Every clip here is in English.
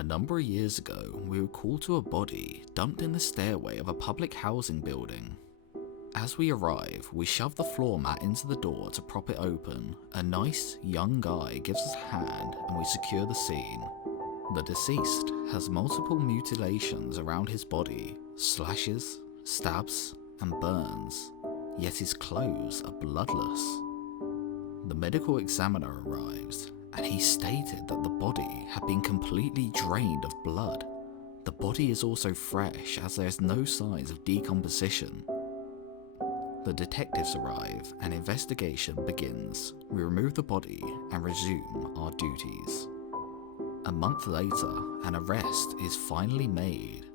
A number of years ago, we were called to a body dumped in the stairway of a public housing building. As we arrive, we shove the floor mat into the door to prop it open. A nice, young guy gives us a hand and we secure the scene. The deceased has multiple mutilations around his body, slashes, stabs, and burns, yet his clothes are bloodless. The medical examiner arrives, and he stated that the body had been completely drained of blood. The body is also fresh as there is no signs of decomposition. The detectives arrive and investigation begins. We remove the body and resume our duties. A month later, an arrest is finally made.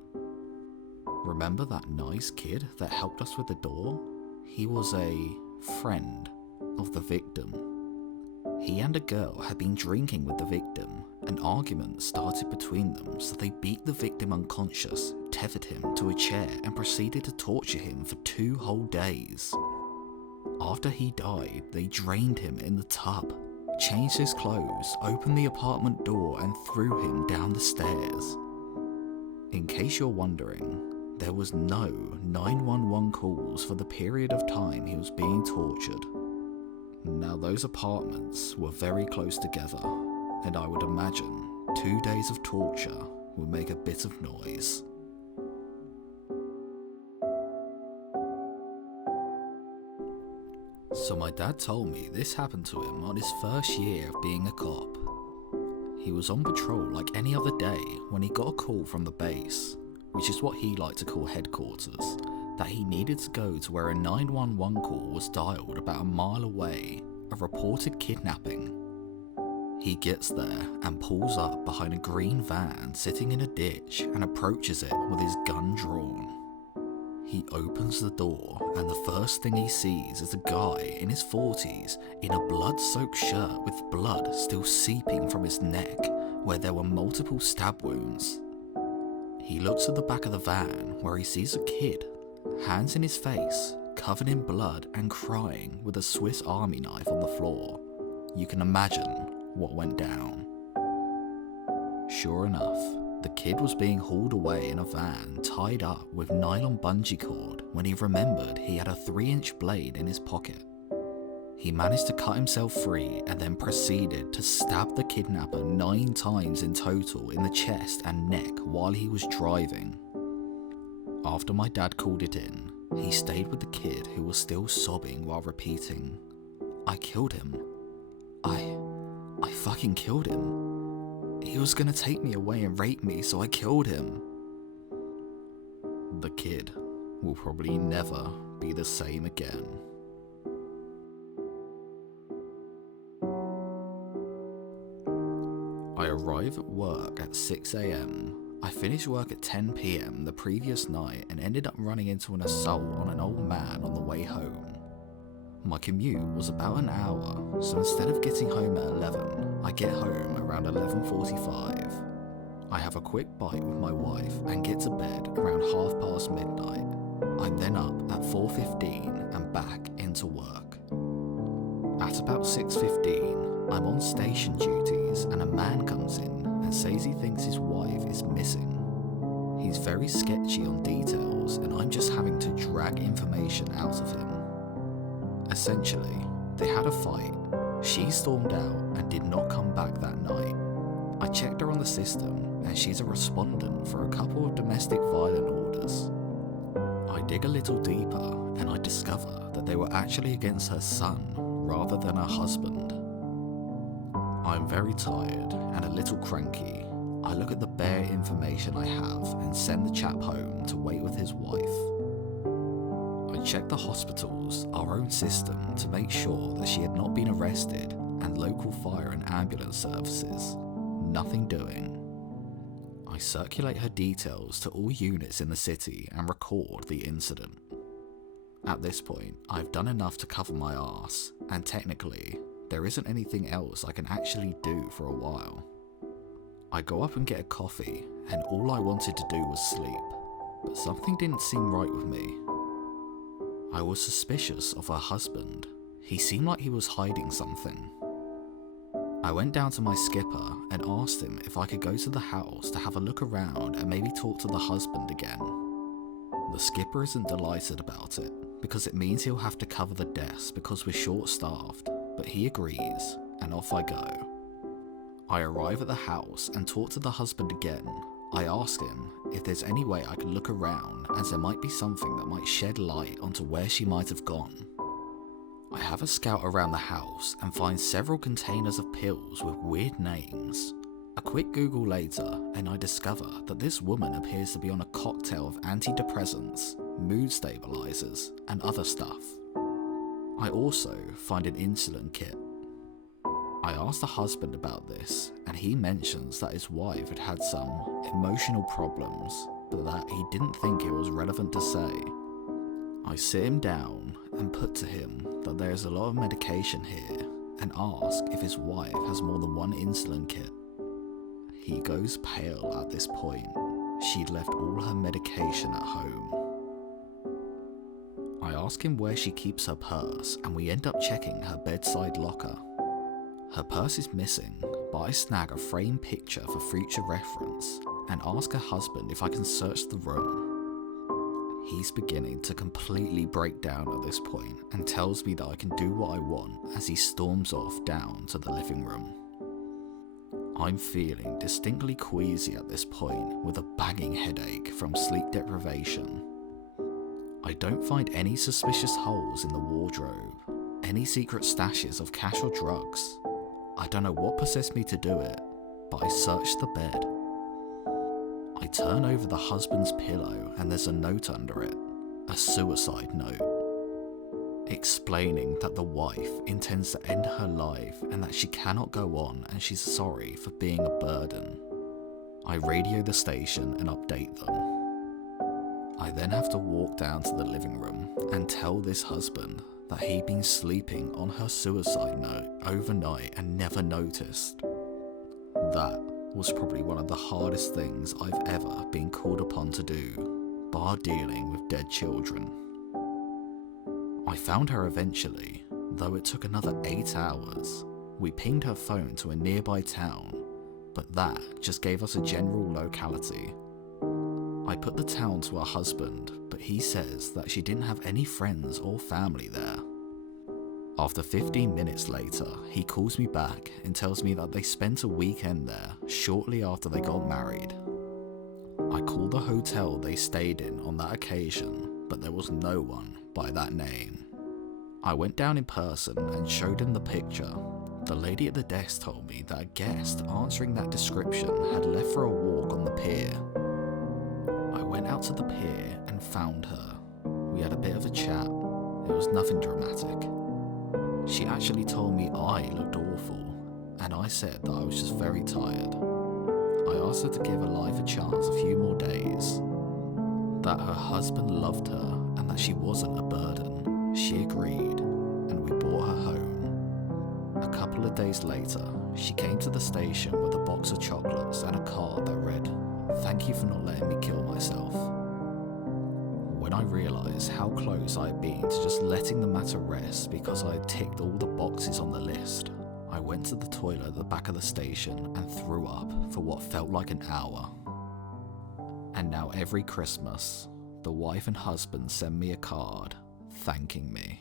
Remember that nice kid that helped us with the door? He was a friend of the victim. He and a girl had been drinking with the victim. An argument started between them, so they beat the victim unconscious, tethered him to a chair and proceeded to torture him for 2 whole days. After he died, they drained him in the tub, changed his clothes, opened the apartment door and threw him down the stairs. In case you're wondering, there was no 911 calls for the period of time he was being tortured. Now those apartments were very close together, and I would imagine 2 days of torture would make a bit of noise. So my dad told me this happened to him on his first year of being a cop. He was on patrol like any other day when he got a call from the base, which is what he liked to call headquarters, that he needed to go to where a 911 call was dialed about a mile away, a reported kidnapping. He gets there and pulls up behind a green van sitting in a ditch and approaches it with his gun drawn. He opens the door and the first thing he sees is a guy in his 40s in a blood-soaked shirt with blood still seeping from his neck where there were multiple stab wounds. He looks at the back of the van where he sees a kid, hands in his face, covered in blood and crying with a Swiss Army knife on the floor. You can imagine what went down. Sure enough, the kid was being hauled away in a van tied up with nylon bungee cord when he remembered he had a 3-inch blade in his pocket. He managed to cut himself free and then proceeded to stab the kidnapper 9 times in total in the chest and neck while he was driving. After my dad called it in, he stayed with the kid who was still sobbing while repeating, "I killed him. I fucking killed him. He was gonna take me away and rape me, so I killed him." The kid will probably never be the same again. I arrive at work at 6 AM. I finished work at 10 PM the previous night and ended up running into an assault on an old man on the way home. My commute was about an hour, so instead of getting home at 11, I get home around 11:45. I have a quick bite with my wife and get to bed around 1:30 midnight. I'm then up at 4:15 and back into work. At about 6:15, I'm on station duties and a man comes in and says he thinks his wife is missing. He's very sketchy on details and I'm just having to drag information out of him. Essentially, they had a fight, she stormed out and did not come back that night. I checked her on the system and she's a respondent for a couple of domestic violence orders. I dig a little deeper and I discover that they were actually against her son rather than her husband. I'm very tired and a little cranky. I look at the bare information I have and send the chap home to wait with his wife. I checked the hospitals, our own system, to make sure that she had not been arrested, and local fire and ambulance services. Nothing doing. I circulate her details to all units in the city and record the incident. At this point, I've done enough to cover my arse, and technically, there isn't anything else I can actually do for a while. I go up and get a coffee, and all I wanted to do was sleep, but something didn't seem right with me. I was suspicious of her husband. He seemed like he was hiding something. I went down to my skipper and asked him if I could go to the house to have a look around and maybe talk to the husband again. The skipper isn't delighted about it because it means he'll have to cover the desk because we're short-staffed, but he agrees and off I go. I arrive at the house and talk to the husband again. I ask him if there's any way I could look around as there might be something that might shed light onto where she might have gone. I have a scout around the house and find several containers of pills with weird names. A quick Google later and I discover that this woman appears to be on a cocktail of antidepressants, mood stabilizers and other stuff. I also find an insulin kit. I asked the husband about this and he mentions that his wife had had some emotional problems, but that he didn't think it was relevant to say. I sit him down and put to him that there is a lot of medication here and ask if his wife has more than one insulin kit. He goes pale at this point. She'd left all her medication at home. I ask him where she keeps her purse and we end up checking her bedside locker. Her purse is missing, but I snag a framed picture for future reference and ask her husband if I can search the room. He's beginning to completely break down at this point and tells me that I can do what I want as he storms off down to the living room. I'm feeling distinctly queasy at this point with a banging headache from sleep deprivation. I don't find any suspicious holes in the wardrobe, any secret stashes of cash or drugs. I don't know what possessed me to do it, but I searched the bed. I turn over the husband's pillow and there's a note under it, a suicide note, explaining that the wife intends to end her life and that she cannot go on and she's sorry for being a burden. I radio the station and update them. I then have to walk down to the living room and tell this husband that he'd been sleeping on her suicide note overnight and never noticed. That was probably one of the hardest things I've ever been called upon to do, bar dealing with dead children. I found her eventually, though it took another 8 hours. We pinged her phone to a nearby town, but that just gave us a general locality. I put the town to her husband, but he says that she didn't have any friends or family there. After 15 minutes later, he calls me back and tells me that they spent a weekend there shortly after they got married. I called the hotel they stayed in on that occasion, but there was no one by that name. I went down in person and showed him the picture. The lady at the desk told me that a guest answering that description had left for a walk on the pier. I went out to the pier and found her. We had a bit of a chat. It was nothing dramatic. She actually told me I looked awful, and I said that I was just very tired. I asked her to give her life a chance a few more days, that her husband loved her and that she wasn't a burden. She agreed, and we brought her home. A couple of days later, she came to the station with a box of chocolates and a card that read, "Thank you for not letting me kill myself." When I realised how close I had been to just letting the matter rest because I had ticked all the boxes on the list, I went to the toilet at the back of the station and threw up for what felt like an hour. And now every Christmas, the wife and husband send me a card thanking me.